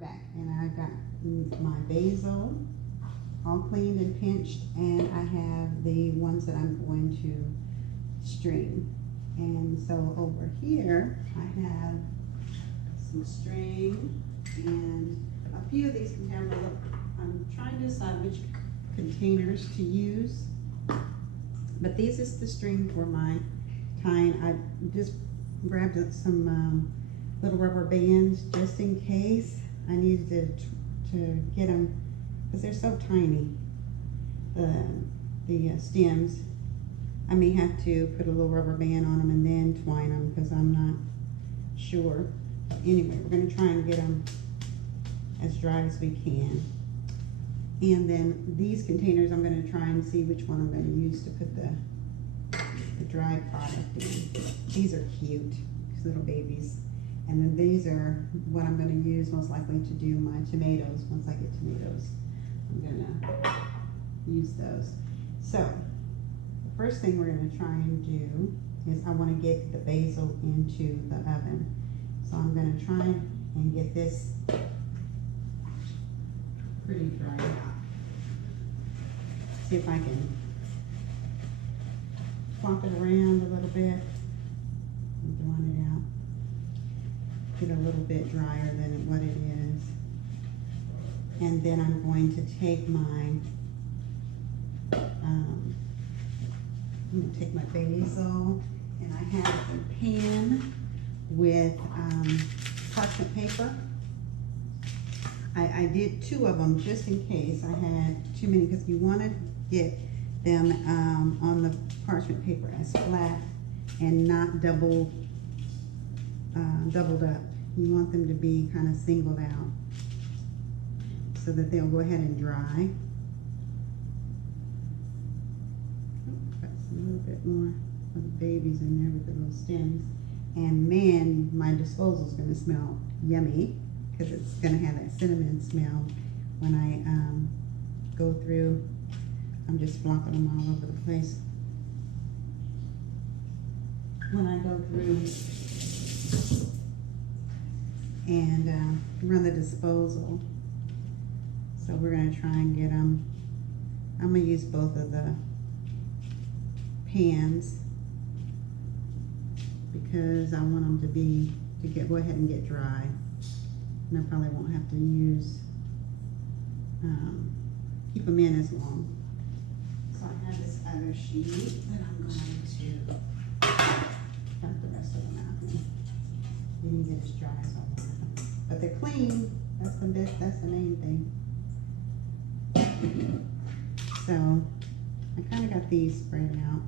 back, and I got my basil all cleaned and pinched, and I have the ones that I'm going to string. And so over here I have some string, and a few of these can have a look. I'm trying to decide which containers to use, but these is the string for my tying. I just grabbed some little rubber bands just in case I needed to get them, because they're so tiny, the stems. I may have to put a little rubber band on them and then twine them, because I'm not sure. But anyway, we're going to try and get them as dry as we can. And then these containers, I'm going to try and see which one I'm going to use to put the dry product in. These are cute, these little babies. And then these are what I'm going to use most likely to do my tomatoes. Once I get tomatoes, I'm going to use those. So the first thing we're going to try and do is I want to get the basil into the oven. So I'm going to try and get this pretty dry out. See if I can flop it around a little bit. I'm drawing it out. Get a little bit drier than what it is. And then I'm going to take my basil, and I have a pan with parchment paper. I did 2 of them just in case I had too many, because you want to get them on the parchment paper as flat and not doubled up. You want them to be kind of singled out so that they'll go ahead and dry. Got a little bit more of the babies in there with the little stems. And man, my disposal is going to smell yummy, because it's going to have that cinnamon smell when I go through. I'm just flopping them all over the place. When I go through and run the disposal. So we're going to try and get them. I'm going to use both of the pans because I want them to go ahead and get dry. And I probably won't have to use, keep them in as long. So I have this other sheet that I'm going to dump the rest of them out in. You need it as dry as I want them. But they're clean. That's the best, that's the main thing. So I kind of got these spread out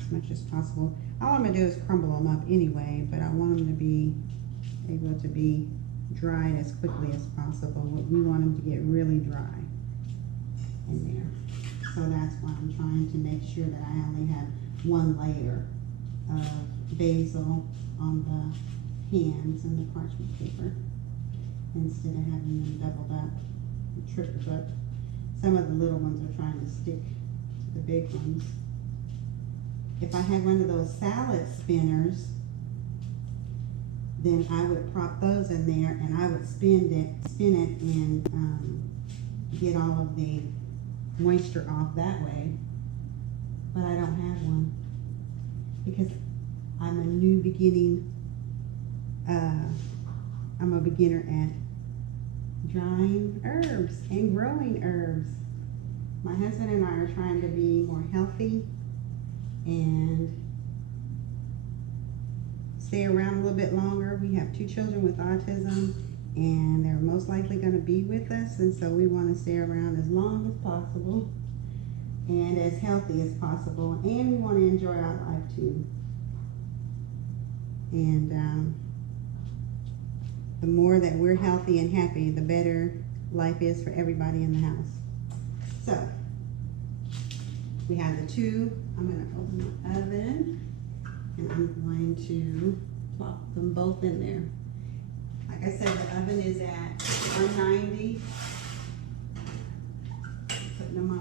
as much as possible. All I'm going to do is crumble them up anyway, but I want them to be able to be dried as quickly as possible. We want them to get really dry in there. So that's why I'm trying to make sure that I only have 1 layer of basil on the pans and the parchment paper instead of having them doubled up and tripled up. Some of the little ones are trying to stick to the big ones. If I had one of those salad spinners, then I would prop those in there and I would spin it and get all of the moisture off that way. But I don't have one because I'm a beginner at drying herbs and growing herbs. My husband and I are trying to be more healthy and stay around a little bit longer. We have 2 children with autism and they're most likely going to be with us, and so we want to stay around as long as possible and as healthy as possible, and we want to enjoy our life too. And the more that we're healthy and happy, the better life is for everybody in the house. So we have the 2. I'm going to open my oven and I'm going to plop them both in there. Like I said, the oven is at 190. Putting them on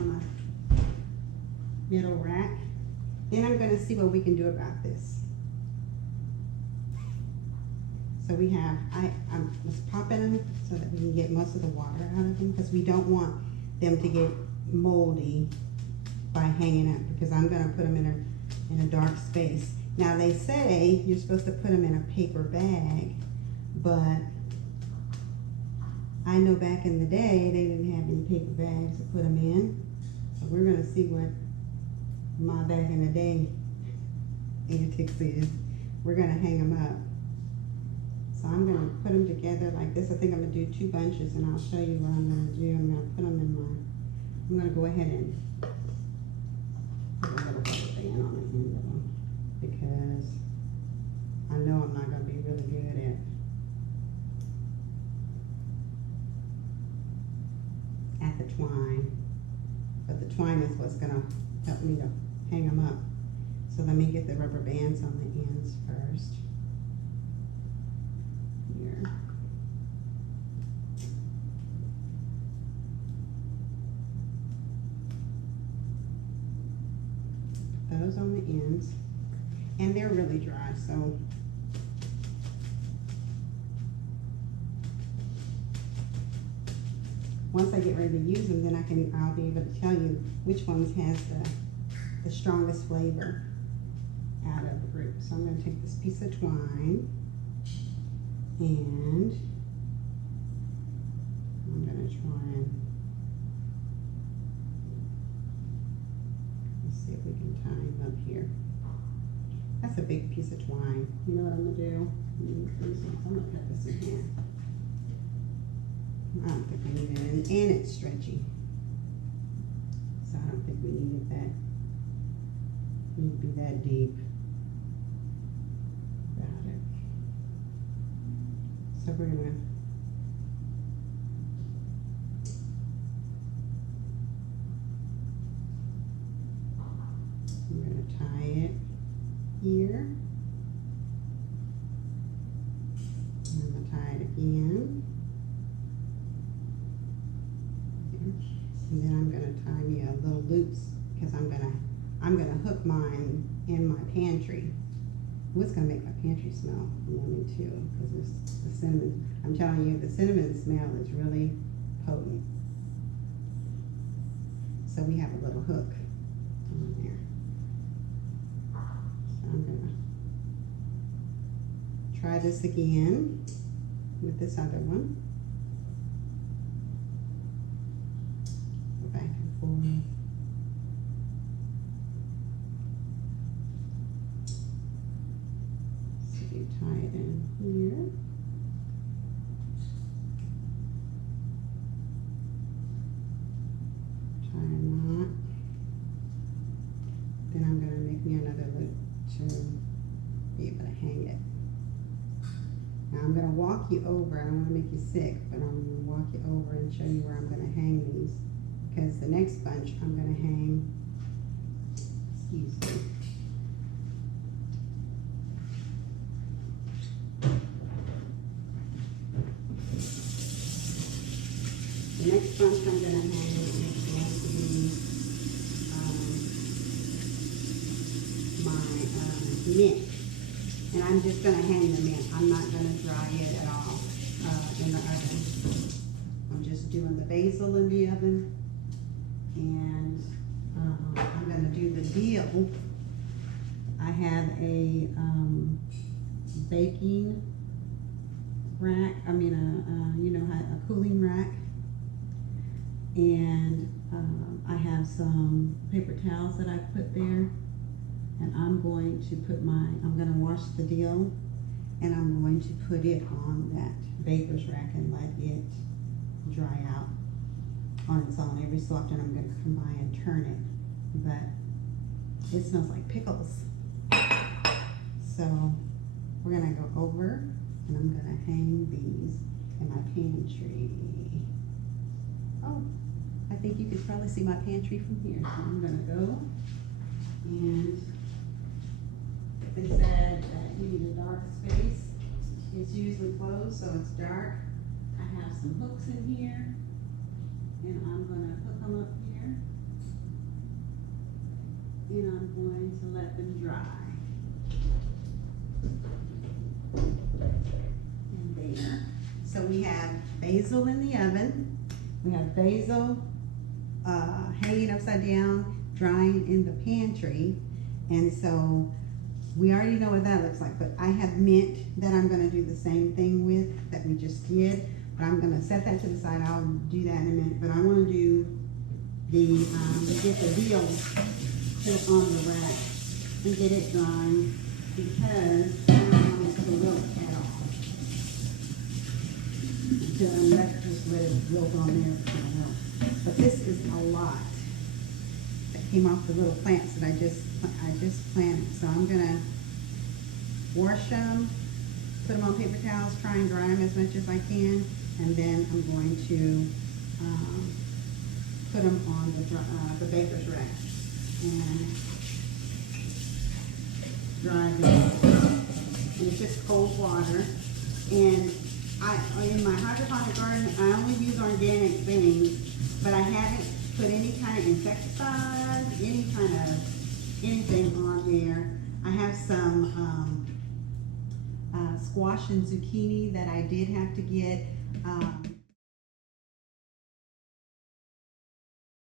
the middle rack. Then I'm going to see what we can do about this. So we have, I'm just popping them so that we can get most of the water out of them, because we don't want them to get moldy by hanging up, because I'm gonna put them in a dark space. Now they say you're supposed to put them in a paper bag, but I know back in the day they didn't have any paper bags to put them in. So we're gonna see what my back in the day antics is. We're gonna hang them up. So I'm gonna put them together like this. I think I'm gonna do 2 bunches, and I'll show you what I'm gonna do. I'm gonna put them in I'm gonna go ahead and put a little rubber band on the end of them, because I know I'm not gonna be really good at the twine, but the twine is what's gonna help me to hang them up. So let me get the rubber bands on the ends first. Here. Those on the ends, and they're really dry, so once I get ready to use them, then I'll be able to tell you which ones has the strongest flavor out of the group. So I'm going to take this piece of twine, and I'm going to try and see if we can tie him up here. That's a big piece of twine. You know what I'm going to do? I'm going to cut this in half. I don't think we need it, and it's stretchy. So I don't think we needed that. Need to be that deep about it. So we're gonna tie it here. And I'm gonna tie it again. And then I'm gonna tie me a little loops, because I'm gonna hook mine in my pantry. What's gonna make my pantry smell yummy too, because the cinnamon. I'm telling you, the cinnamon smell is really potent. So we have a little hook on there. So I'm gonna try this again with this other one. Go back and forth. Tie it in here. Tie a knot. Then I'm going to make me another loop to be able to hang it. Now I'm going to walk you over. I don't want to make you sick, but I'm going to walk you over and show you where I'm going to hang these, because the next bunch I'm going to hang, excuse me, the next bunch I'm going to hang is going to be my mint. And I'm just going to hang the mint. I'm not going to dry it at all in the oven. I'm just doing the basil in the oven. And I'm going to do the deal. I have a baking rack, a cooling rack. And I have some paper towels that I put there, and I'm going to wash the deal, and I'm going to put it on that baker's rack and let it dry out on its own. Every so often I'm going to come by and turn it, but it smells like pickles. So we're going to go over, and I'm going to hang these in my pantry. Oh, I think you could probably see my pantry from here. So I'm gonna go, and they said that you need a dark space. It's usually closed, so it's dark. I have some hooks in here, and I'm gonna hook them up here, and I'm going to let them dry. basil in the oven. We have basil hanging upside down, drying in the pantry. And so we already know what that looks like, but I have mint that I'm gonna do the same thing with that we just did. But I'm gonna set that to the side. I'll do that in a minute. But I wanna do the, get the veal put on the rack and get it drying because I don't want it to wilt at all. Just let it wilt on there for a while. But this is a lot that came off the little plants that I just planted. So I'm gonna wash them, put them on paper towels, try and dry them as much as I can, and then I'm going to put them on the baker's rack and dry them. And it's just cold water. And in my hydroponic garden, I only use organic things, but I haven't put any kind of insecticide, anything on there. I have some squash and zucchini that I did have to get